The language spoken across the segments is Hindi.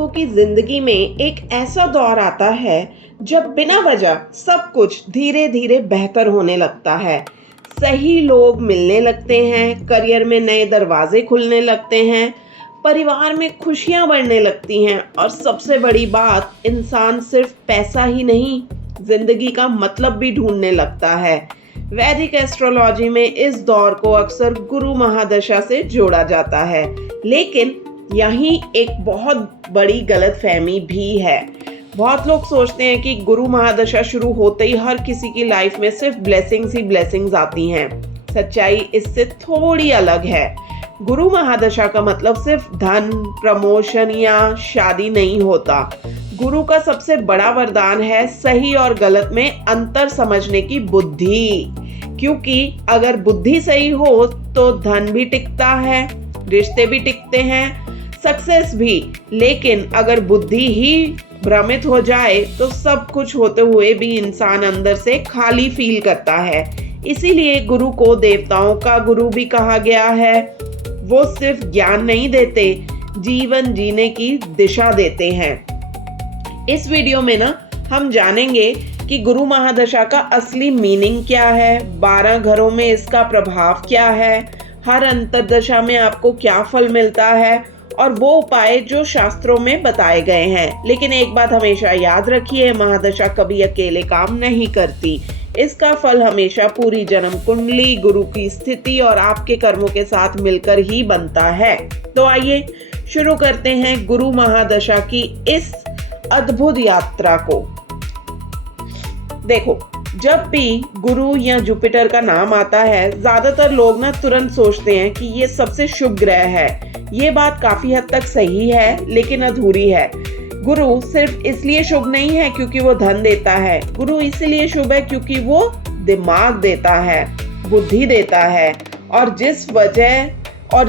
लोगों की जिंदगी में एक ऐसा दौर आता है जब बिना वजह सब कुछ धीरे धीरे बेहतर होने लगता है। सही लोग मिलने लगते हैं, करियर में नए दरवाजे खुलने लगते हैं, परिवार में खुशियां बढ़ने लगती हैं और सबसे बड़ी बात, इंसान सिर्फ पैसा ही नहीं, जिंदगी का मतलब भी ढूंढने लगता है। वैदिक एस्ट्रोलॉजी में इस दौर को अक्सर गुरु महादशा से जोड़ा जाता है, लेकिन यहीं एक बहुत बड़ी गलतफहमी भी है। बहुत लोग सोचते हैं कि गुरु महादशा शुरू होते ही हर किसी की लाइफ में सिर्फ ब्लेसिंग्स ही ब्लेसिंग्स आती हैं। सच्चाई इससे थोड़ी अलग है। गुरु महादशा का मतलब सिर्फ धन, प्रमोशन या शादी नहीं होता। गुरु का सबसे बड़ा वरदान है सही और गलत में अंतर समझने की बुद्धि, क्योंकि अगर बुद्धि सही हो तो धन भी टिकता है, रिश्ते भी टिकते हैं, सक्सेस भी। लेकिन अगर बुद्धि ही भ्रमित हो जाए तो सब कुछ होते हुए भी इंसान अंदर से खाली फील करता है। इसीलिए गुरु को देवताओं का गुरु भी कहा गया है। वो सिर्फ ज्ञान नहीं देते, जीवन जीने की दिशा देते हैं। इस वीडियो में ना हम जानेंगे कि गुरु महादशा का असली मीनिंग क्या है, 12 घरों में इसका प्रभाव क्या है, हर अंतरदशा में आपको क्या फल मिलता है और वो उपाय जो शास्त्रों में बताए गए हैं। लेकिन एक बात हमेशा याद रखिए, महादशा कभी अकेले काम नहीं करती। इसका फल हमेशा पूरी जन्म कुंडली, गुरु की स्थिति और आपके कर्मों के साथ मिलकर ही बनता है। तो आइए शुरू करते हैं गुरु महादशा की इस अद्भुत यात्रा को। देखो, जब भी गुरु या जुपिटर का नाम आता है, ज्यादातर लोग ना तुरंत सोचते हैं कि ये सबसे शुभ ग्रह है। ये बात काफी हद तक सही है, लेकिन अधूरी है। गुरु सिर्फ इसलिए शुभ नहीं है क्योंकि वो धन देता है। गुरु इसलिए शुभ है क्योंकि वो दिमाग देता है, बुद्धि देता है, और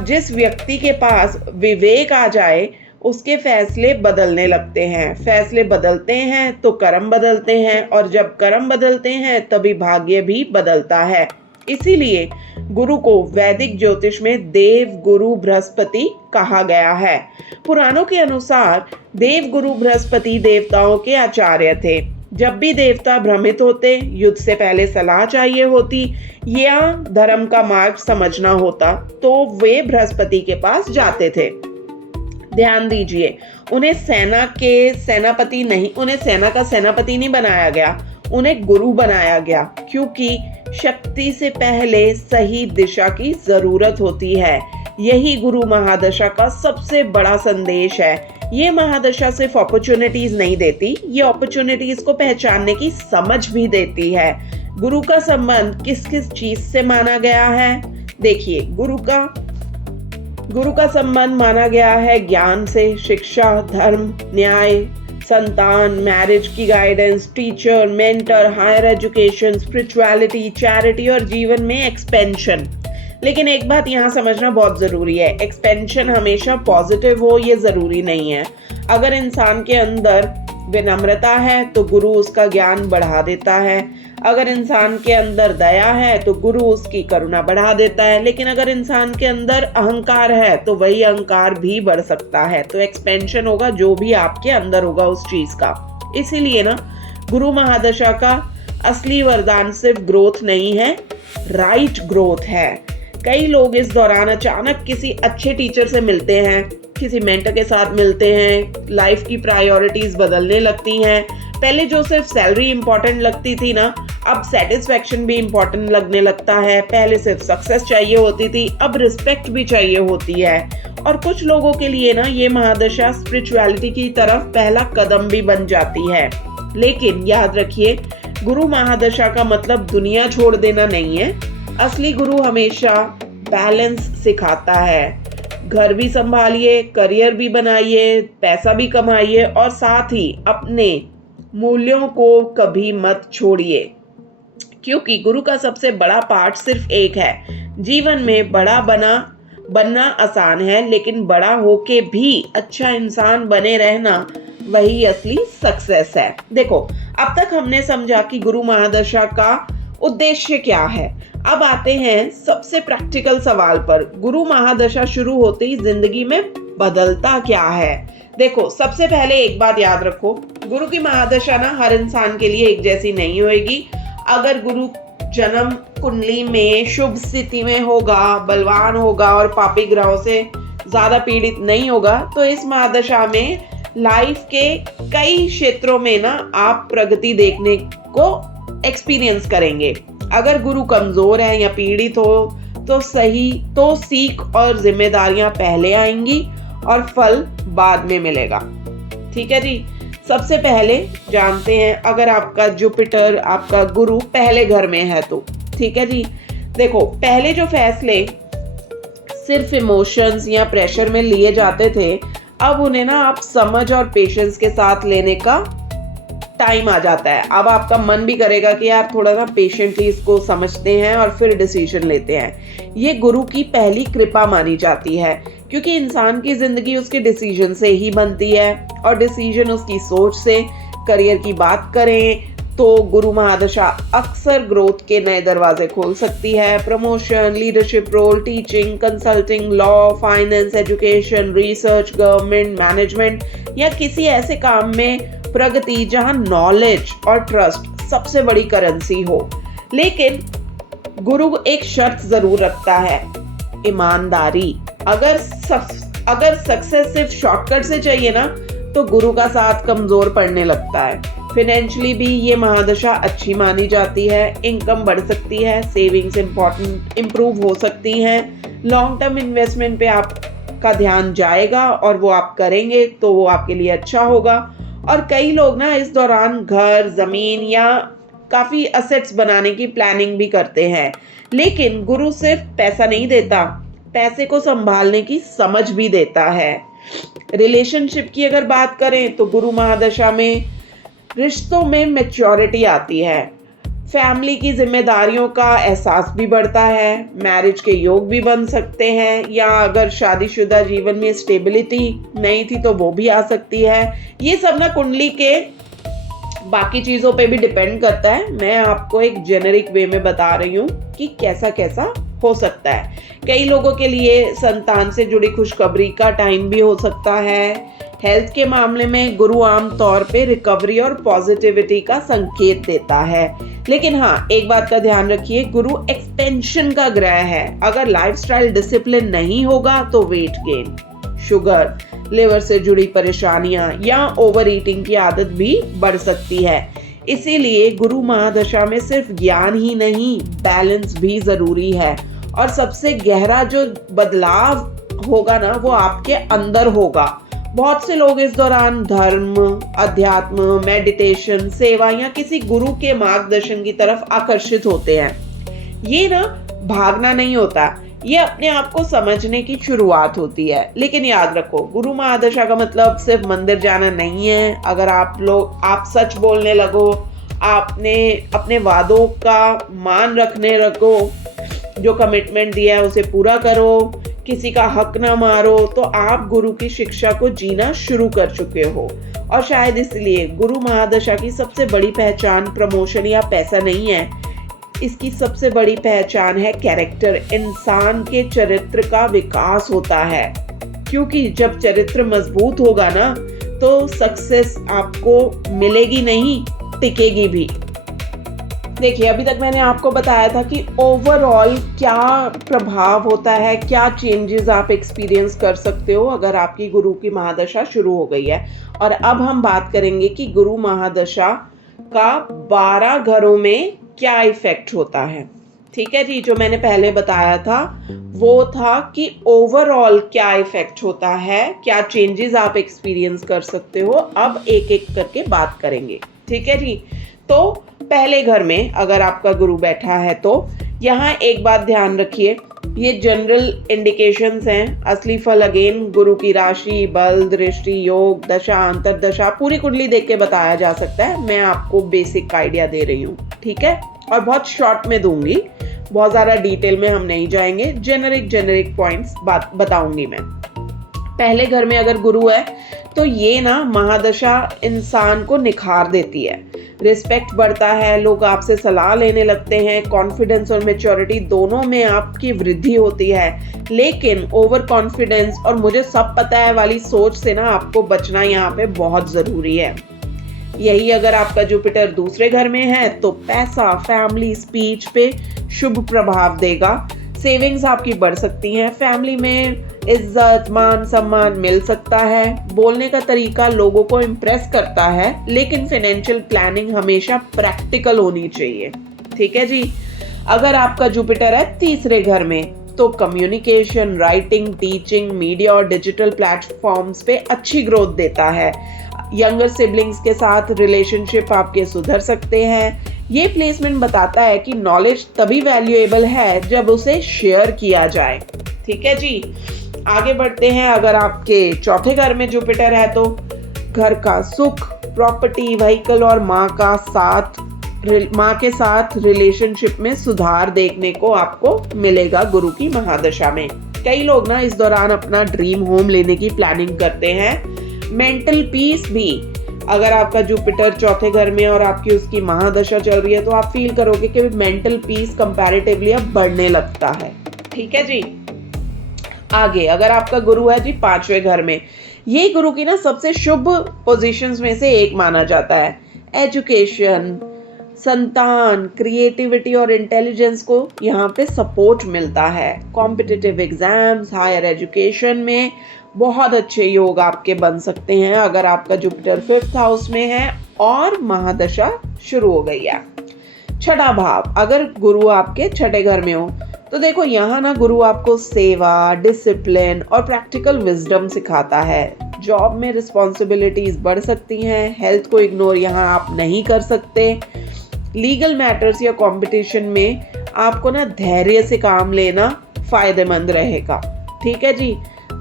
जिस व्यक्ति के पास विवेक आ जाए उसके फैसले बदलने लगते हैं। फैसले बदलते हैं तो कर्म बदलते हैं, और जब कर्म बदलते हैं तभी भाग्य भी बदलता है। इसीलिए गुरु को वैदिक ज्योतिष में देव गुरु बृहस्पति कहा गया है। पुराणों के अनुसार देव गुरु बृहस्पति देवताओं के आचार्य थे। जब भी देवता भ्रमित होते, युद्ध से पहले सलाह चाहिए होती या धर्म का मार्ग समझना होता, तो वे बृहस्पति के पास जाते थे। ध्यान दीजिए, उन्हें सेना का सेनापति नहीं बनाया गया, उन्हें गुरु बनाया गया, क्योंकि शक्ति से पहले सही दिशा की जरूरत होती है। यही गुरु महादशा का सबसे बड़ा संदेश है। ये महादशा सिर्फ अपॉर्चुनिटीज नहीं देती, ये अपॉर्चुनिटीज को पहचानने की समझ भी देती है। गुरु का संबंध किस किस चीज से माना गया है? देखिए, गुरु का संबंध माना गया है ज्ञान से, शिक्षा, धर्म, न्याय, संतान, मैरिज की guidance, teacher, mentor, higher education, spirituality, charity और जीवन में एक्सपेंशन। लेकिन एक बात यहाँ समझना बहुत जरूरी है, एक्सपेंशन हमेशा पॉजिटिव हो ये जरूरी नहीं है। अगर इंसान के अंदर विनम्रता है तो गुरु उसका ज्ञान बढ़ा देता है। अगर इंसान के अंदर दया है तो गुरु उसकी करुणा बढ़ा देता है। लेकिन अगर इंसान के अंदर अहंकार है तो वही अहंकार भी बढ़ सकता है। तो एक्सपेंशन होगा जो भी आपके अंदर होगा उस चीज का। इसीलिए ना गुरु महादशा का असली वरदान सिर्फ ग्रोथ नहीं है, राइट ग्रोथ है। कई लोग इस दौरान अचानक किसी अच्छे टीचर से मिलते हैं, किसी मेंटर के साथ मिलते हैं, लाइफ की प्रायोरिटीज बदलने लगती हैं। पहले जो सिर्फ सैलरी इंपॉर्टेंट लगती थी ना, अब सेटिस्फैक्शन भी इंपॉर्टेंट लगने लगता है। पहले सिर्फ सक्सेस चाहिए होती थी, अब रिस्पेक्ट भी चाहिए होती है। और कुछ लोगों के लिए ना ये महादशा स्पिरिचुअलिटी की तरफ पहला कदम भी बन जाती है। लेकिन याद रखिए, गुरु महादशा का मतलब दुनिया छोड़ देना नहीं है। असली गुरु हमेशा बैलेंस सिखाता है। घर भी संभालिए, करियर भी बनाइए, पैसा भी कमाइए और साथ ही अपने मूल्यों को कभी मत छोड़िए, क्योंकि गुरु का सबसे बड़ा पार्ट सिर्फ एक है। जीवन में बड़ा बनना आसान है, लेकिन बड़ा होके भी अच्छा इंसान बने रहना वही असली सक्सेस है। देखो, अब तक हमने समझा कि गुरु महादशा का उद्देश्य क्या है। अब आते हैं सबसे प्रैक्टिकल सवाल पर। गुरु महादशा शुरू होते ही जिंदगी में बदलता क्या है? देखो, सबसे पहले एक बात याद रखो, गुरु की महादशा ना हर इंसान के लिए एक जैसी नहीं होगी। अगर गुरु जन्म कुंडली में शुभ स्थिति में होगा, बलवान होगा और पापी ग्रहों से ज्यादा पीड़ित नहीं होगा, तो इस महादशा में लाइफ के कई क्षेत्रों में ना आप प्रगति देखने को एक्सपीरियंस करेंगे। अगर गुरु कमजोर है या पीड़ित हो तो सीख और जिम्मेदारियां पहले आएंगी और फल बाद में मिलेगा। ठीक है जी। सबसे पहले जानते हैं, अगर आपका जुपिटर, आपका गुरु पहले घर में है तो ठीक है जी। देखो, पहले जो फैसले सिर्फ इमोशंस या प्रेशर में लिए जाते थे, अब उन्हें ना आप समझ और पेशेंस के साथ लेने का टाइम आ जाता है। अब आपका मन भी करेगा कि यार थोड़ा ना पेशेंटली इसको समझते हैं और फिर डिसीजन लेते हैं। ये गुरु की पहली कृपा मानी जाती है, क्योंकि इंसान की जिंदगी उसके डिसीजन से ही बनती है और डिसीजन उसकी सोच से। करियर की बात करें तो गुरु महादशा अक्सर ग्रोथ के नए दरवाजे खोल सकती है। Promotion, leadership role, teaching, consulting, law, finance, education, research, government, management या किसी ऐसे काम में प्रगति जहां नॉलेज और ट्रस्ट सबसे बड़ी करेंसी हो। लेकिन गुरु एक शर्त जरूर रखता है, ईमानदारी। अगर सक्सेस सिर्फ शॉर्टकट से चाहिए ना, तो गुरु का साथ कमजोर पड़ने लगता है। फाइनेंशियली भी ये महादशा अच्छी मानी जाती है। इनकम बढ़ सकती है, सेविंग्स इंप्रूव हो सकती हैं। लॉन्ग टर्म इन्वेस्टमेंट पे आपका ध्यान जाएगा और वो आप करेंगे तो वो आपके लिए अच्छा होगा। और कई लोग ना इस दौरान घर, जमीन या काफी असेट्स बनाने की प्लानिंग भी करते हैं। लेकिन गुरु सिर्फ पैसा नहीं देता, पैसे को संभालने की समझ भी देता है। रिलेशनशिप की अगर बात करें तो गुरु महादशा में रिश्तों में मैच्योरिटी आती है, फैमिली की जिम्मेदारियों का एहसास भी बढ़ता है, मैरिज के योग भी बन सकते हैं, या अगर शादीशुदा जीवन में स्टेबिलिटी नहीं थी तो वो भी आ सकती है। ये सब ना कुंडली के बाकी चीजों पे भी डिपेंड करता है। मैं आपको एक जेनेरिक वे में बता रही हूँ कि कैसा कैसा हो सकता है। कई लोगों के लिए संतान से जुड़ी खुशखबरी का टाइम भी हो सकता है। हेल्थ के मामले में गुरु आम तौर पे रिकवरी और पॉजिटिविटी का संकेत देता है। लेकिन हाँ, एक बात का ध्यान रखिए, गुरु एक्सपेंशन का ग्रह है। अगर लाइफस्टाइल डिसिप्लिन नहीं होगा तो वेट गेन, शुगर, लिवर से जुड़ी परेशानियां या ओवर ईटिंग की आदत भी बढ़ सकती है। इसीलिए गुरु महादशा में सिर्फ ज्ञान ही नहीं, बैलेंस भी जरूरी है। और सबसे गहरा जो बदलाव होगा ना, वो आपके अंदर होगा। बहुत से लोग इस दौरान धर्म, अध्यात्म, मेडिटेशन, सेवा या किसी गुरु के मार्गदर्शन की तरफ आकर्षित होते हैं। ये ना भागना नहीं होता, ये अपने आप को समझने की शुरुआत होती है। लेकिन याद रखो, गुरु महादशा का मतलब सिर्फ मंदिर जाना नहीं है। अगर आप सच बोलने लगो, आपने अपने वादों का मान रखने लगो, जो कमिटमेंट दिया है उसे पूरा करो, किसी का हक ना मारो, तो आप गुरु की शिक्षा को जीना शुरू कर चुके हो। और शायद इसलिए गुरु महादशा की सबसे बड़ी पहचान प्रमोशन या पैसा नहीं है, इसकी सबसे बड़ी पहचान है कैरेक्टर। इंसान के चरित्र का विकास होता है, क्योंकि जब चरित्र मजबूत होगा ना, तो सक्सेस आपको मिलेगी नहीं, टिकेगी भी। देखिए, अभी तक मैंने आपको बताया था कि ओवरऑल क्या प्रभाव होता है, क्या चेंजेस आप एक्सपीरियंस कर सकते हो अगर आपकी गुरु की महादशा शुरू हो गई है। और अब हम बात करेंगे कि गुरु महादशा का 12 घरों में क्या इफेक्ट होता है। ठीक है जी। जो मैंने पहले बताया था वो था कि ओवरऑल क्या इफेक्ट होता है, क्या चेंजेस आप एक्सपीरियंस कर सकते हो। अब एक एक करके बात करेंगे। ठीक है जी। तो पहले घर में अगर आपका गुरु बैठा है तो यहाँ एक बात ध्यान रखिए, ये जनरल इंडिकेशंस हैं। असली फल अगेन गुरु की राशि, बल, दृष्टि, योग, दशा, अंतरदशा, पूरी कुंडली देख के बताया जा सकता है। मैं आपको बेसिक आइडिया दे रही हूँ, ठीक है, और बहुत शॉर्ट में दूंगी, बहुत ज्यादा डिटेल में हम नहीं जाएंगे। जेनेरिक पॉइंट्स बताऊंगी मैं। पहले घर में अगर गुरु है तो ये ना महादशा इंसान को निखार देती है, रिस्पेक्ट बढ़ता है, लोग आपसे सलाह लेने लगते हैं, कॉन्फिडेंस और मैच्योरिटी दोनों में आपकी वृद्धि होती है। लेकिन ओवर कॉन्फिडेंस और मुझे सब पता है वाली सोच से ना आपको बचना यहाँ पे बहुत ज़रूरी है। यही अगर आपका जुपिटर दूसरे घर में है तो पैसा, फैमिली, स्पीच पे शुभ प्रभाव देगा। सेविंग्स आपकी बढ़ सकती हैं, फैमिली में इज्जत, मान सम्मान मिल सकता है, बोलने का तरीका लोगों को इम्प्रेस करता है, लेकिन फाइनेंशियल प्लानिंग हमेशा प्रैक्टिकल होनी चाहिए। ठीक है जी। अगर आपका जुपिटर है तीसरे घर में तो कम्युनिकेशन, राइटिंग, टीचिंग, मीडिया और डिजिटल प्लेटफॉर्म्स पे अच्छी ग्रोथ देता है। यंगर सिबलिंग्स के साथ रिलेशनशिप आपके सुधर सकते हैं। ये प्लेसमेंट बताता है कि नॉलेज तभी वैल्यूएबल है जब उसे शेयर किया जाए। ठीक है जी। आगे बढ़ते हैं। अगर आपके चौथे घर में जुपिटर है तो घर का सुख, प्रॉपर्टी, व्हीकल और माँ के साथ रिलेशनशिप में सुधार देखने को आपको मिलेगा गुरु की महादशा में। कई लोग ना इस दौरान अपना ड्रीम होम लेने की प्लानिंग करते हैं। मेंटल पीस भी, अगर आपका जुपिटर चौथे घर में और आपकी उसकी महादशा चल रही है तो आप फील करोगे कि मेंटल पीस कंपैरेटिवली अब बढ़ने लगता है। ठीक है जी। आगे अगर आपका गुरु है जी पांचवें घर में, ये गुरु की ना सबसे शुभ पोजीशंस में से एक माना जाता है। एजुकेशन, संतान, क्रिएटिविटी और इंटेलिजेंस को यहाँ पे सपोर्ट मिलता है। कॉम्पिटिटिव एग्जाम्स, हायर एजुकेशन में बहुत अच्छे योग आपके बन सकते हैं अगर आपका जुपिटर 5th हाउस में है और महादशा शुरू हो गई है। छठा भाव, अगर गुरु आपके छठे घर में हो तो देखो यहाँ ना गुरु आपको सेवा, डिसिप्लिन और प्रैक्टिकल विजडम सिखाता है। जॉब में रिस्पॉन्सिबिलिटीज बढ़ सकती हैं, हेल्थ को इग्नोर यहाँ आप नहीं कर सकते। लीगल मैटर्स या कंपटीशन में आपको ना धैर्य से काम लेना फायदेमंद रहेगा। ठीक है जी।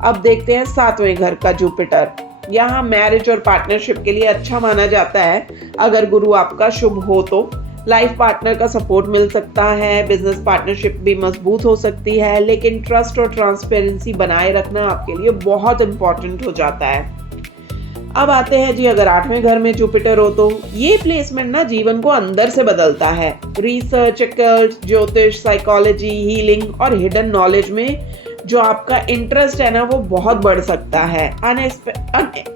अब देखते हैं 7वें घर का जुपिटर। यहाँ मैरिज और पार्टनरशिप के लिए अच्छा माना जाता है। अगर गुरु आपका शुभ हो तो लाइफ पार्टनर का सपोर्ट मिल सकता है, बिजनेस पार्टनरशिप भी मजबूत हो सकती है, लेकिन ट्रस्ट और ट्रांसपेरेंसी बनाए रखना आपके लिए बहुत इंपॉर्टेंट हो जाता है। अब आते हैं जी अगर 8वें घर में जुपिटर हो तो ये प्लेसमेंट ना जीवन को अंदर से बदलता है। रिसर्च, अकल्ट, ज्योतिष, साइकोलॉजी, हीलिंग और हिडन नॉलेज में जो आपका इंटरेस्ट है ना वो बहुत बढ़ सकता है।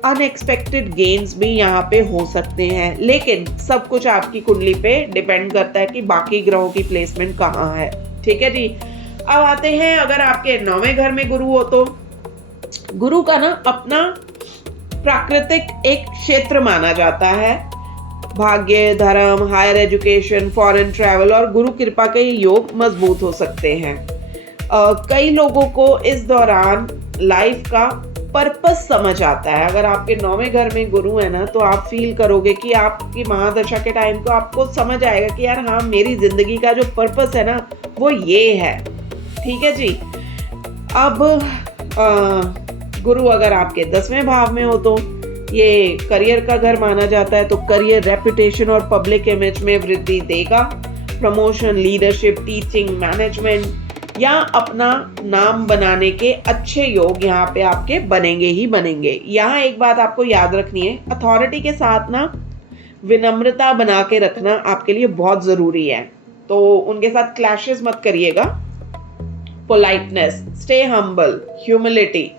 अनएक्सपेक्टेड गेन्स भी यहाँ पे हो सकते हैं, लेकिन सब कुछ आपकी कुंडली पे डिपेंड करता है कि बाकी ग्रहों की प्लेसमेंट कहाँ है। ठीक है जी। अब आते हैं अगर आपके 9वें घर में गुरु हो तो गुरु का ना अपना प्राकृतिक एक क्षेत्र माना जाता है। भाग्य, धर्म, हायर एजुकेशन, फॉरेन ट्रैवल और गुरु कृपा के योग मजबूत हो सकते हैं। कई लोगों को इस दौरान लाइफ का पर्पस समझ आता है। अगर आपके 9वें घर में गुरु है ना तो आप फील करोगे कि आपकी महादशा के टाइम को आपको समझ आएगा कि यार हाँ, मेरी जिंदगी का जो पर्पस है ना वो ये है। ठीक है जी। अब गुरु अगर आपके 10वें भाव में हो तो ये करियर का घर माना जाता है। तो करियर, रेपुटेशन और पब्लिक इमेज में वृद्धि देगा। प्रमोशन, लीडरशिप, टीचिंग, मैनेजमेंट या अपना नाम बनाने के अच्छे योग यहाँ पे आपके बनेंगे ही बनेंगे। यहाँ एक बात आपको याद रखनी है, अथॉरिटी के साथ ना विनम्रता बना के रखना आपके लिए बहुत जरूरी है। तो उनके साथ क्लैशेस मत करिएगा। पोलाइटनेस, स्टे हम्बल, ह्यूमिलिटी,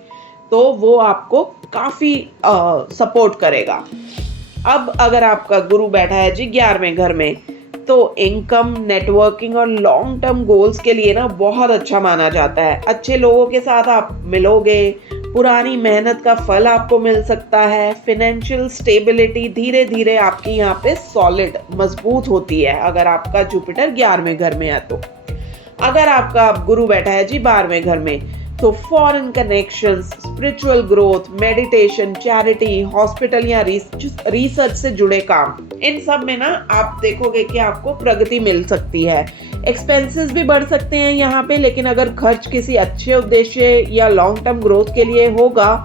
तो वो आपको काफी सपोर्ट करेगा। अब अगर आपका गुरु बैठा है जी 11वें घर में तो इनकम, नेटवर्किंग और लॉन्ग टर्म गोल्स के लिए ना बहुत अच्छा माना जाता है। अच्छे लोगों के साथ आप मिलोगे, पुरानी मेहनत का फल आपको मिल सकता है। फाइनेंशियल स्टेबिलिटी धीरे धीरे आपकी यहाँ पे सॉलिड, मजबूत होती है अगर आपका जुपिटर 11वें घर में है तो। अगर आपका गुरु बैठा है जी 12वें घर में तो foreign connections, spiritual growth, meditation, charity, hospital या रिसर्च से जुड़े काम, इन सब में ना आप देखोगे कि आपको प्रगति मिल सकती है। एक्सपेंसेस भी बढ़ सकते हैं यहाँ पे, लेकिन अगर खर्च किसी अच्छे उद्देश्य या लॉन्ग टर्म ग्रोथ के लिए होगा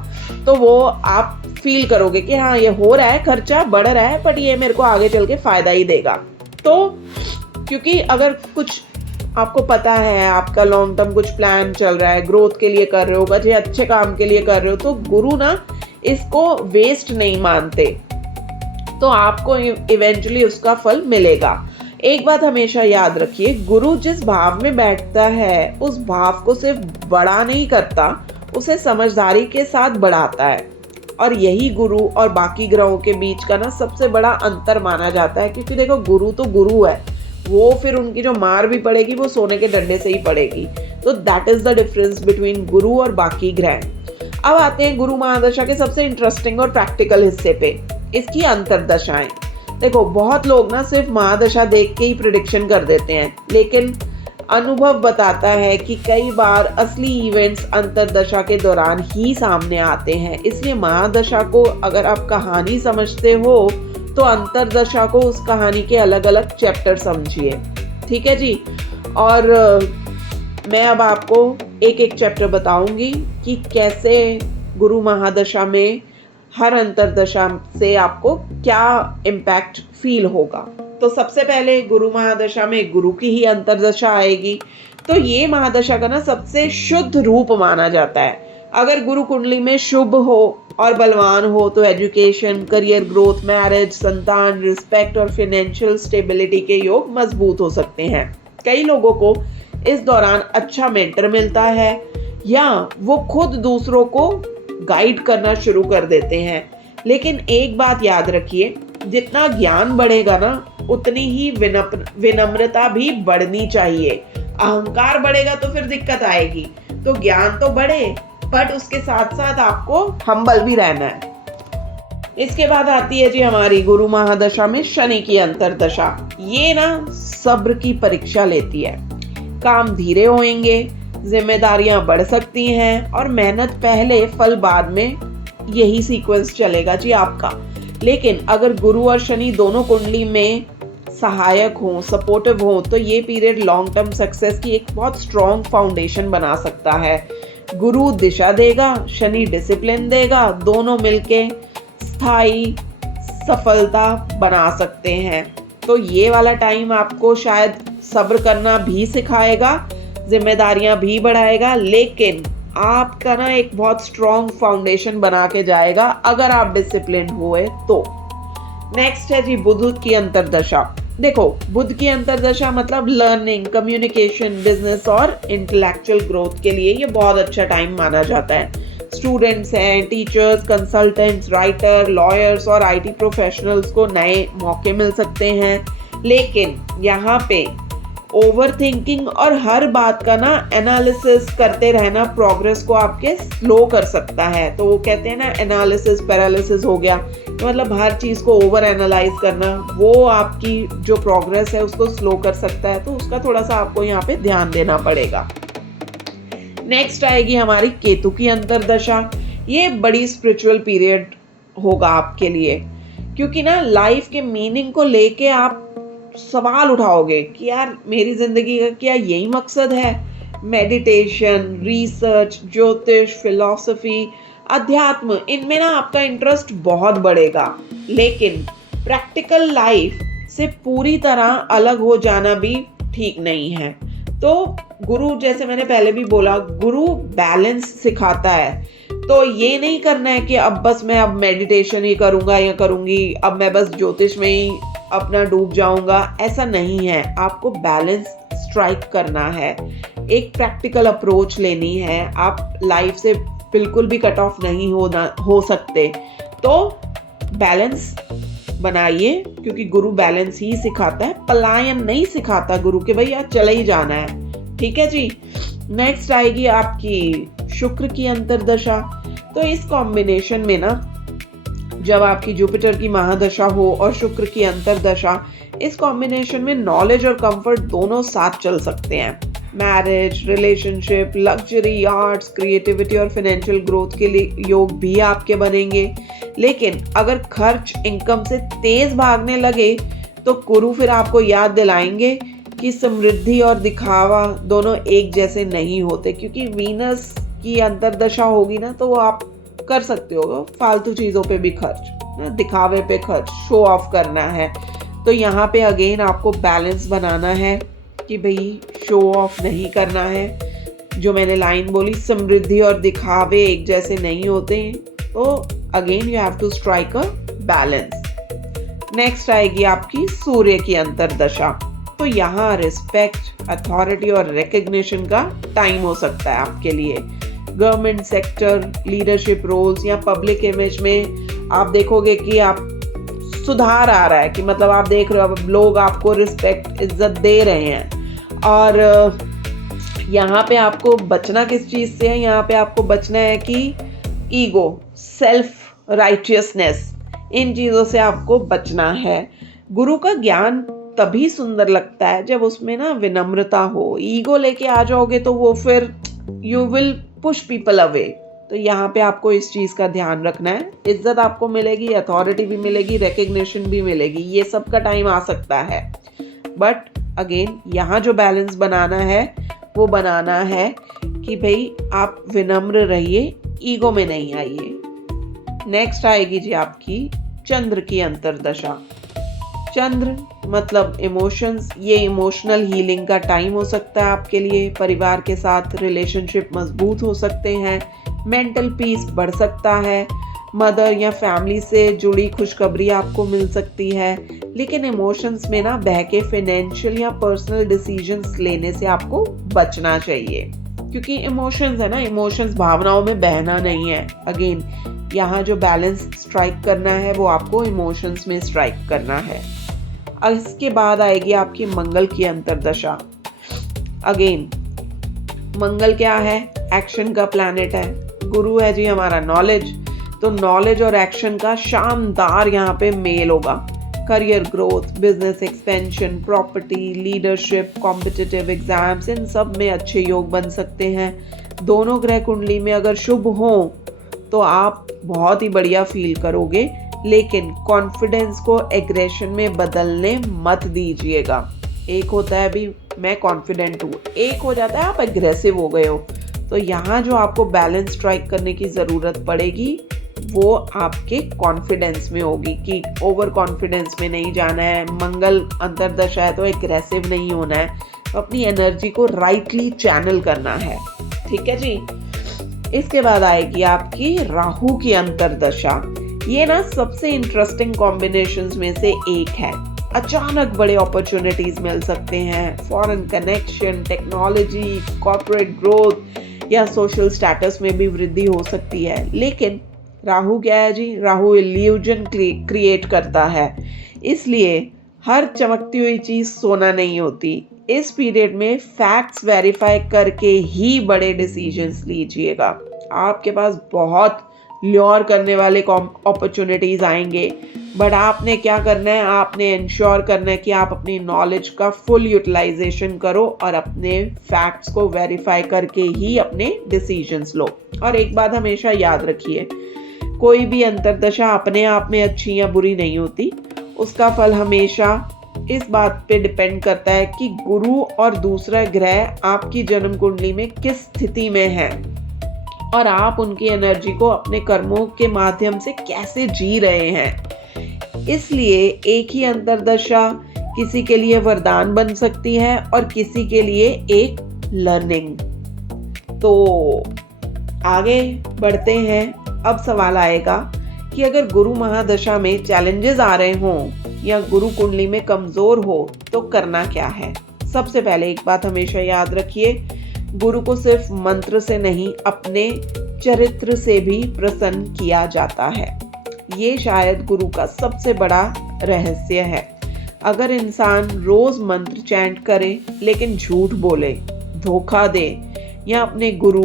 तो वो आप फील करोगे कि हाँ, ये हो रहा है, खर्चा बढ़ रहा है, बट ये मेरे को आगे चल के फायदा ही देगा। तो क्योंकि अगर कुछ आपको पता है आपका लॉन्ग टर्म कुछ प्लान चल रहा है, ग्रोथ के लिए कर रहे हो, बच्चे अच्छे काम के लिए कर रहे हो, तो गुरु ना इसको वेस्ट नहीं मानते, तो आपको इवेंचुअली उसका फल मिलेगा। एक बात हमेशा याद रखिए, गुरु जिस भाव में बैठता है उस भाव को सिर्फ बड़ा नहीं करता, उसे समझदारी के साथ बढ़ाता है। और यही गुरु और बाकी ग्रहों के बीच का ना सबसे बड़ा अंतर माना जाता है, क्योंकि देखो गुरु तो गुरु है, वो फिर उनकी जो मार भी पड़ेगी वो सोने के डंडे से ही पड़ेगी। तो that is the difference between गुरु और बाकी ग्रह। अब आते हैं गुरु महादशा के सबसे इंटरेस्टिंग और प्रैक्टिकल हिस्से पे, इसकी अंतरदशाएं। देखो बहुत लोग ना सिर्फ महादशा देख के ही प्रिडिक्शन कर देते हैं, लेकिन अनुभव बताता है कि कई बार असली इवेंट्स अंतरदशा के दौरान ही सामने आते हैं। इसलिए महादशा को अगर आप कहानी समझते हो तो अंतरदशा को उस कहानी के अलग अलग चैप्टर समझिए, ठीक है जी। और मैं अब आपको एक एक चैप्टर बताऊंगी कि कैसे गुरु महादशा में हर अंतरदशा से आपको क्या इम्पैक्ट फील होगा। तो सबसे पहले गुरु महादशा में गुरु की ही अंतरदशा आएगी, तो ये महादशा का ना सबसे शुद्ध रूप माना जाता है। अगर गुरु कुंडली में शुभ हो और बलवान हो तो एजुकेशन, करियर ग्रोथ, मैरिज, संतान, रिस्पेक्ट और फाइनेंशियल स्टेबिलिटी के योग मजबूत हो सकते हैं। कई लोगों को इस दौरान अच्छा मेंटर मिलता है या वो खुद दूसरों को गाइड करना शुरू कर देते हैं। लेकिन एक बात याद रखिए, जितना ज्ञान बढ़ेगा ना उतनी ही विनम्रता भी बढ़नी चाहिए। अहंकार बढ़ेगा तो फिर दिक्कत आएगी। तो ज्ञान तो बढ़े बट उसके साथ साथ आपको हम्बल भी रहना है। इसके बाद आती है जी हमारी गुरु महादशा में शनि की अंतरदशा। ये ना सब्र की परीक्षा लेती है। काम धीरे होंगे, जिम्मेदारियां बढ़ सकती हैं और मेहनत पहले फल बाद में, यही सीक्वेंस चलेगा जी आपका। लेकिन अगर गुरु और शनि दोनों कुंडली में सहायक हो, सपोर्टिव हो, तो ये पीरियड लॉन्ग टर्म सक्सेस की एक बहुत स्ट्रॉन्ग फाउंडेशन बना सकता है। गुरु दिशा देगा, शनि डिसिप्लिन देगा, दोनों मिलके स्थायी सफलता बना सकते हैं। तो ये वाला टाइम आपको शायद सब्र करना भी सिखाएगा, जिम्मेदारियां भी बढ़ाएगा, लेकिन आपका ना एक बहुत स्ट्रॉन्ग फाउंडेशन बना के जाएगा अगर आप डिसिप्लिन हुए तो। नेक्स्ट है जी बुध की अंतरदशा। देखो बुध की अंतरदशा मतलब लर्निंग, कम्युनिकेशन, बिजनेस और इंटेलेक्चुअल ग्रोथ के लिए ये बहुत अच्छा टाइम माना जाता है। स्टूडेंट्स हैं, टीचर्स, कंसल्टेंट्स, राइटर, लॉयर्स और आईटी प्रोफेशनल्स को नए मौके मिल सकते हैं। लेकिन यहाँ पे ओवर थिंकिंग और हर बात का ना एनालिसिस करते रहना प्रोग्रेस को आपके स्लो कर सकता है। तो वो कहते हैं ना एनालिसिस पैरालिसिस हो गया, मतलब हर चीज़ को ओवर एनालाइज करना, वो आपकी जो प्रोग्रेस है उसको स्लो कर सकता है। तो उसका थोड़ा सा आपको यहाँ पे ध्यान देना पड़ेगा। नेक्स्ट आएगी हमारी केतु की अंतरदशा। ये बड़ी स्पिरिचुअल पीरियड होगा आपके लिए, क्योंकि ना लाइफ के मीनिंग को लेके आप सवाल उठाओगे कि यार मेरी जिंदगी का क्या यही मकसद है। मेडिटेशन, रिसर्च, ज्योतिष, फिलॉसफी, अध्यात्म, इनमें ना आपका इंटरेस्ट बहुत बढ़ेगा। लेकिन प्रैक्टिकल लाइफ से पूरी तरह अलग हो जाना भी ठीक नहीं है। तो गुरु, जैसे मैंने पहले भी बोला, गुरु बैलेंस सिखाता है। तो ये नहीं करना है कि अब बस मैं अब मेडिटेशन ही करूंगा या करूंगी, अब मैं बस ज्योतिष में ही अपना डूब जाऊंगा, ऐसा नहीं है। आपको बैलेंस स्ट्राइक करना है, एक प्रैक्टिकल अप्रोच लेनी है। आप लाइफ से बिल्कुल भी कट ऑफ नहीं हो सकते। तो बैलेंस बनाइए, क्योंकि गुरु बैलेंस ही सिखाता है, पलायन नहीं सिखाता गुरु के भैया चले ही जाना है। ठीक है जी। नेक्स्ट आएगी आपकी शुक्र की अंतरदशा। तो इस कॉम्बिनेशन में ना जब आपकी जुपिटर की महादशा हो और शुक्र की अंतरदशा, इस कॉम्बिनेशन में नॉलेज और कंफर्ट दोनों साथ चल सकते हैं। Marriage, relationship, luxury, arts, creativity और फाइनेंशियल ग्रोथ के लिए योग भी आपके बनेंगे। लेकिन अगर खर्च इनकम से तेज भागने लगे तो गुरु फिर आपको याद दिलाएंगे कि समृद्धि और दिखावा दोनों एक जैसे नहीं होते, क्योंकि वीनस की अंतरदशा होगी ना तो आप कर सकते हो फालतू चीज़ों पे भी खर्च, दिखावे पे खर्च, शो ऑफ करना है। तो यहाँ पे अगेन आपको बैलेंस बनाना है कि भाई शो ऑफ नहीं करना है। जो मैंने लाइन बोली, समृद्धि और दिखावे एक जैसे नहीं होते हैं। तो again you have to strike a balance. Next आएगी आपकी सूर्य की अंतर्दशा। तो यहाँ रिस्पेक्ट, अथॉरिटी और रिकग्निशन का टाइम हो सकता है आपके लिए। गवर्नमेंट सेक्टर, लीडरशिप रोल्स या पब्लिक इमेज में आप देखोगे कि आप सुधार आ रहा है, कि मतलब आप देख रहे हो अब लोग आपको रिस्पेक्ट, इज्जत दे रहे हैं। और यहाँ पे आपको बचना किस चीज़ से है? यहाँ पे आपको बचना है कि ईगो, सेल्फ राइटियसनेस, इन चीज़ों से आपको बचना है। गुरु का ज्ञान तभी सुंदर लगता है जब उसमें ना विनम्रता हो। ईगो लेके आ जाओगे तो वो फिर you will push people away. तो यहाँ पे आपको इस चीज़ का ध्यान रखना है। इज्जत आपको मिलेगी, अथॉरिटी भी मिलेगी, रिकग्निशन भी मिलेगी, ये सब का टाइम आ सकता है। बट अगेन यहाँ जो बैलेंस बनाना है वो बनाना है कि भाई आप विनम्र रहिए, ईगो में नहीं आइए। नेक्स्ट आएगी जी आपकी चंद्र की अंतर्दशा। चंद्र मतलब इमोशंस। ये इमोशनल हीलिंग का टाइम हो सकता है आपके लिए। परिवार के साथ रिलेशनशिप मजबूत हो सकते हैं, मेंटल पीस बढ़ सकता है, मदर या फैमिली से जुड़ी खुशखबरी आपको मिल सकती है। लेकिन इमोशंस में ना बह के फाइनेंशियल या पर्सनल डिसीजंस लेने से आपको बचना चाहिए, क्योंकि इमोशंस है ना, इमोशंस भावनाओं में बहना नहीं है। अगेन यहाँ जो बैलेंस स्ट्राइक करना है वो आपको इमोशंस में स्ट्राइक करना है। इसके बाद आएगी आपकी मंगल की अंतर्दशा। अगेन मंगल क्या है? एक्शन का प्लैनेट है। गुरु है जी हमारा नॉलेज। तो नॉलेज और एक्शन का शानदार यहाँ पे मेल होगा। Career growth, business expansion, property, leadership, competitive exams, इन सब में अच्छे योग बन सकते हैं। दोनों ग्रह कुंडली में अगर शुभ हों तो आप बहुत ही बढ़िया फील करोगे, लेकिन कॉन्फिडेंस को एग्रेशन में बदलने मत दीजिएगा। एक होता है अभी मैं कॉन्फिडेंट हूँ, एक हो जाता है आप एग्रेसिव हो गए हो। तो यहाँ जो आपको बैलेंस स्ट्राइक करने की ज़रूरत पड़ेगी वो आपके कॉन्फिडेंस में होगी, कि ओवर कॉन्फिडेंस में नहीं जाना है। मंगल अंतर्दशा है तो एग्रेसिव नहीं होना है, तो अपनी एनर्जी को राइटली चैनल करना है। ठीक है जी। इसके बाद आएगी आपकी राहु की अंतर्दशा। ये ना सबसे इंटरेस्टिंग कॉम्बिनेशंस में से एक है। अचानक बड़े अपॉर्चुनिटीज मिल सकते हैं, foreign connection, technology, corporate growth या सोशल स्टेटस में भी वृद्धि हो सकती है। लेकिन राहु क्या है जी? राहु इल्यूजन क्रिएट करता है, इसलिए हर चमकती हुई चीज सोना नहीं होती। इस पीरियड में फैक्ट्स वेरीफाई करके ही बड़े डिसीजंस लीजिएगा। आपके पास बहुत ल्योर करने वाले अपॉर्चुनिटीज आएंगे, बट आपने क्या करना है? आपने इंश्योर करना है कि आप अपनी नॉलेज का फुल यूटिलाइजेशन करो और अपने फैक्ट्स को वेरीफाई करके ही अपने डिसीजंस लो। और एक बात हमेशा याद रखिए, कोई भी अंतर्दशा अपने आप में अच्छी या बुरी नहीं होती। उसका फल हमेशा इस बात पे डिपेंड करता है कि गुरु और दूसरा ग्रह आपकी जन्म कुंडली में किस स्थिति में है और आप उनकी एनर्जी को अपने कर्मों के माध्यम से कैसे जी रहे हैं। इसलिए एक ही अंतर्दशा किसी के लिए वरदान बन सकती है और किसी के लिए एक लर्निंग। तो आगे बढ़ते हैं। अब सवाल आएगा कि अगर गुरु महादशा में चैलेंजेस आ रहे हों या गुरु कुंडली में कमजोर हो तो करना क्या है? सबसे पहले एक बात हमेशा याद रखिए, गुरु को सिर्फ मंत्र से नहीं अपने चरित्र से भी प्रसन्न किया जाता है। ये शायद गुरु का सबसे बड़ा रहस्य है। अगर इंसान रोज मंत्र चैंट करे लेकिन झूठ बोले, धोखा दे या अपने गुरु,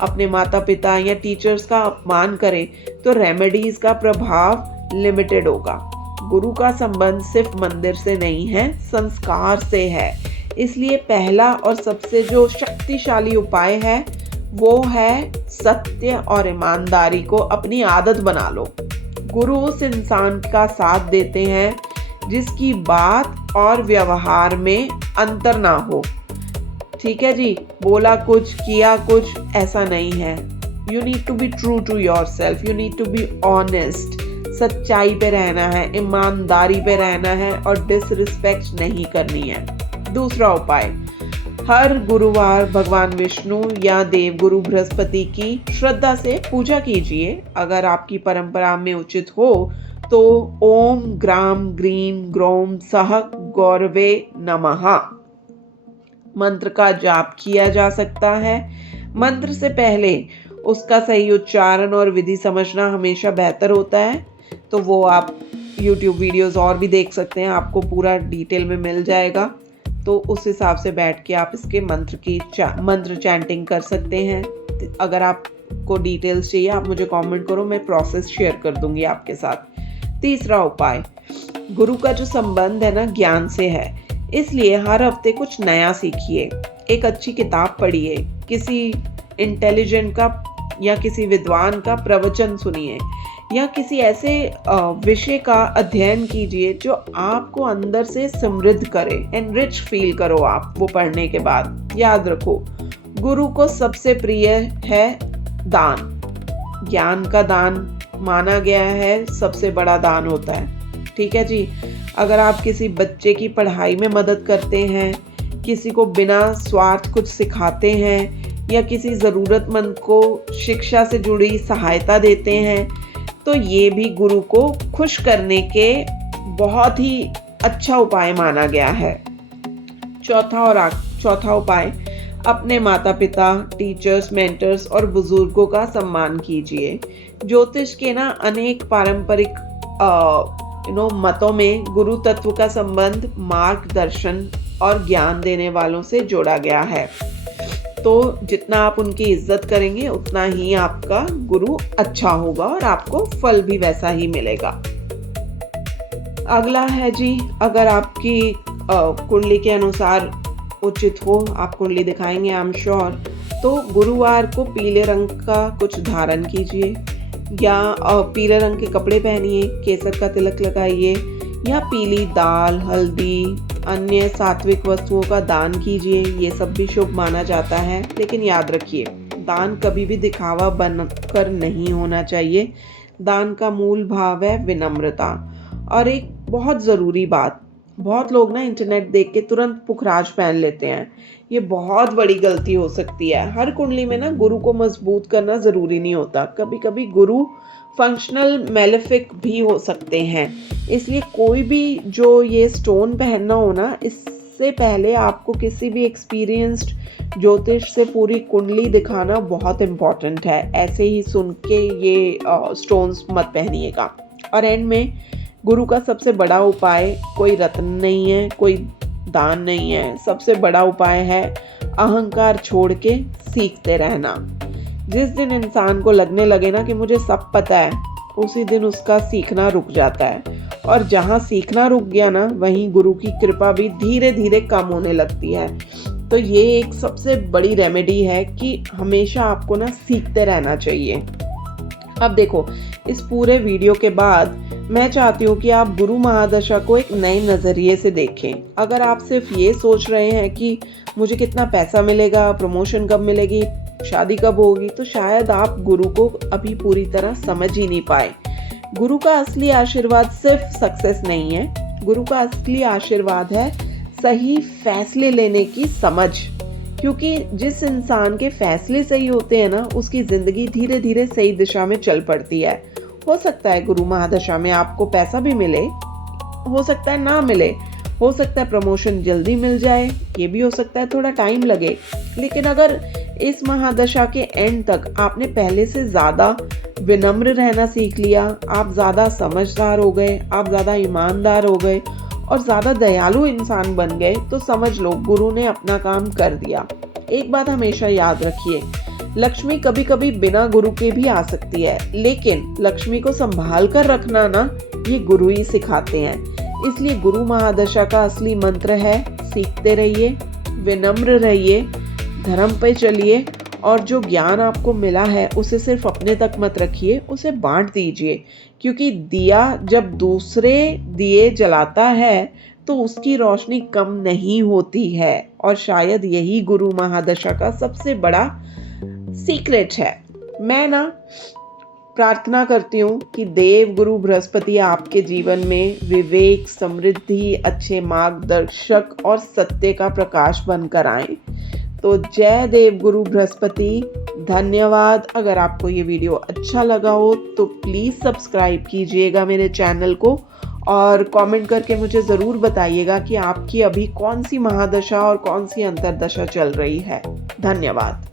अपने माता पिता या टीचर्स का अपमान करे तो रेमेडीज का प्रभाव लिमिटेड होगा। गुरु का संबंध सिर्फ मंदिर से नहीं है, संस्कार से है। इसलिए पहला और सबसे जो शक्तिशाली उपाय है वो है सत्य और ईमानदारी को अपनी आदत बना लो। गुरु उस इंसान का साथ देते हैं जिसकी बात और व्यवहार में अंतर ना हो। ठीक है जी, बोला कुछ किया कुछ ऐसा नहीं है। You need to be true to yourself, you need to be honest. सच्चाई पे रहना है, ईमानदारी पे रहना है और डिसरिस्पेक्ट नहीं करनी है। दूसरा उपाय, हर गुरुवार भगवान विष्णु या देवगुरु बृहस्पति की श्रद्धा से पूजा कीजिए। अगर आपकी परंपरा में उचित हो तो ओम ग्राम ग्रीम ग्रोम सह गौरवे नमः मंत्र का जाप किया जा सकता है। मंत्र से पहले उसका सही उच्चारण और विधि समझना हमेशा बेहतर होता है। तो वो आप YouTube वीडियोस और भी देख सकते हैं, आपको पूरा डिटेल में मिल जाएगा। तो उस हिसाब से बैठ के आप इसके मंत्र चैंटिंग कर सकते हैं। अगर आपको डिटेल्स चाहिए आप मुझे कमेंट करो, मैं प्रोसेस शेयर कर दूंगी आपके साथ। तीसरा उपाय, गुरु का जो संबंध है ना ज्ञान से है, इसलिए हर हफ्ते कुछ नया सीखिए। एक अच्छी किताब पढ़िए, किसी इंटेलिजेंट का या किसी विद्वान का प्रवचन सुनिए या किसी ऐसे विषय का अध्ययन कीजिए जो आपको अंदर से समृद्ध करे, एनरिच फील करो आप वो पढ़ने के बाद। याद रखो, गुरु को सबसे प्रिय है दान। ज्ञान का दान माना गया है सबसे बड़ा दान होता है। ठीक है जी। अगर आप किसी बच्चे की पढ़ाई में मदद करते हैं, किसी को बिना स्वार्थ कुछ सिखाते हैं या किसी ज़रूरतमंद को शिक्षा से जुड़ी सहायता देते हैं, तो ये भी गुरु को खुश करने के बहुत ही अच्छा उपाय माना गया है। चौथा उपाय, अपने माता पिता, टीचर्स, मेंटर्स और बुजुर्गों का सम्मान कीजिए। ज्योतिष के ना अनेक पारंपरिक मतों में गुरु तत्व का संबंध मार्गदर्शन और ज्ञान देने वालों से जोड़ा गया है। तो जितना आप उनकी इज्जत करेंगे उतना ही आपका गुरु अच्छा होगा और आपको फल भी वैसा ही मिलेगा। अगला है जी, अगर आपकी कुंडली के अनुसार उचित हो, आप कुंडली दिखाएंगे आई एम श्योर, तो गुरुवार को पीले रंग का कुछ धारण कीजिए या पीले रंग के कपड़े पहनिए, केसर का तिलक लगाइए या पीली दाल, हल्दी, अन्य सात्विक वस्तुओं का दान कीजिए। ये सब भी शुभ माना जाता है। लेकिन याद रखिए, दान कभी भी दिखावा बनकर नहीं होना चाहिए। दान का मूल भाव है विनम्रता। और एक बहुत ज़रूरी बात, बहुत लोग ना इंटरनेट देख के तुरंत पुखराज पहन लेते हैं। ये बहुत बड़ी गलती हो सकती है। हर कुंडली में ना गुरु को मजबूत करना ज़रूरी नहीं होता। कभी कभी गुरु फंक्शनल मेलेफिक भी हो सकते हैं। इसलिए कोई भी जो ये स्टोन पहनना हो ना, इससे पहले आपको किसी भी एक्सपीरियंस्ड ज्योतिष से पूरी कुंडली दिखाना बहुत इम्पॉर्टेंट है। ऐसे ही सुन के ये स्टोन्स मत पहनिएगा। और एंड में गुरु का सबसे बड़ा उपाय कोई रत्न नहीं है, कोई दान नहीं है। सबसे बड़ा उपाय है अहंकार छोड़ के सीखते रहना। जिस दिन इंसान को लगने लगे ना कि मुझे सब पता है, उसी दिन उसका सीखना रुक जाता है। और जहाँ सीखना रुक गया ना, वहीं गुरु की कृपा भी धीरे धीरे कम होने लगती है। तो ये एक सबसे बड़ी रेमेडी है कि हमेशा आपको ना सीखते रहना चाहिए। अब देखो, इस पूरे वीडियो के बाद मैं चाहती हूँ कि आप गुरु महादशा को एक नए नज़रिए से देखें। अगर आप सिर्फ ये सोच रहे हैं कि मुझे कितना पैसा मिलेगा, प्रमोशन कब मिलेगी, शादी कब होगी, तो शायद आप गुरु को अभी पूरी तरह समझ ही नहीं पाए। गुरु का असली आशीर्वाद सिर्फ सक्सेस नहीं है। गुरु का असली आशीर्वाद है सही फैसले लेने की समझ। क्योंकि जिस इंसान के फैसले सही होते हैं ना, उसकी जिंदगी धीरे धीरे सही दिशा में चल पड़ती है। हो सकता है गुरु महादशा में आपको पैसा भी मिले, हो सकता है ना मिले, हो सकता है प्रमोशन जल्दी मिल जाए, ये भी हो सकता है थोड़ा टाइम लगे। लेकिन अगर इस महादशा के एंड तक आपने पहले से ज़्यादा विनम्र रहना सीख लिया, आप ज़्यादा समझदार हो गए, आप ज़्यादा ईमानदार हो गए और ज़्यादा दयालु इंसान बन गए, तो समझ लो गुरु ने अपना काम कर दिया। एक बात हमेशा याद रखिए, लक्ष्मी कभी कभी बिना गुरु के भी आ सकती है, लेकिन लक्ष्मी को संभाल कर रखना ना, ये गुरु ही सिखाते हैं। इसलिए गुरु महादशा का असली मंत्र है सीखते रहिए, विनम्र रहिए, धर्म पे चलिए और जो ज्ञान आपको मिला है उसे सिर्फ अपने तक मत रखिए, उसे बांट दीजिए। क्योंकि दिया जब दूसरे दिए जलाता है तो उसकी रोशनी कम नहीं होती है। और शायद यही गुरु महादशा का सबसे बड़ा सीक्रेट है। मैं ना प्रार्थना करती हूँ कि देव गुरु बृहस्पति आपके जीवन में विवेक, समृद्धि, अच्छे मार्गदर्शक और सत्य का प्रकाश बनकर आए। तो जय देव गुरु बृहस्पति। धन्यवाद। अगर आपको ये वीडियो अच्छा लगा हो तो प्लीज़ सब्सक्राइब कीजिएगा मेरे चैनल को और कमेंट करके मुझे ज़रूर बताइएगा कि आपकी अभी कौन सी महादशा और कौन सी अंतर्दशा चल रही है। धन्यवाद।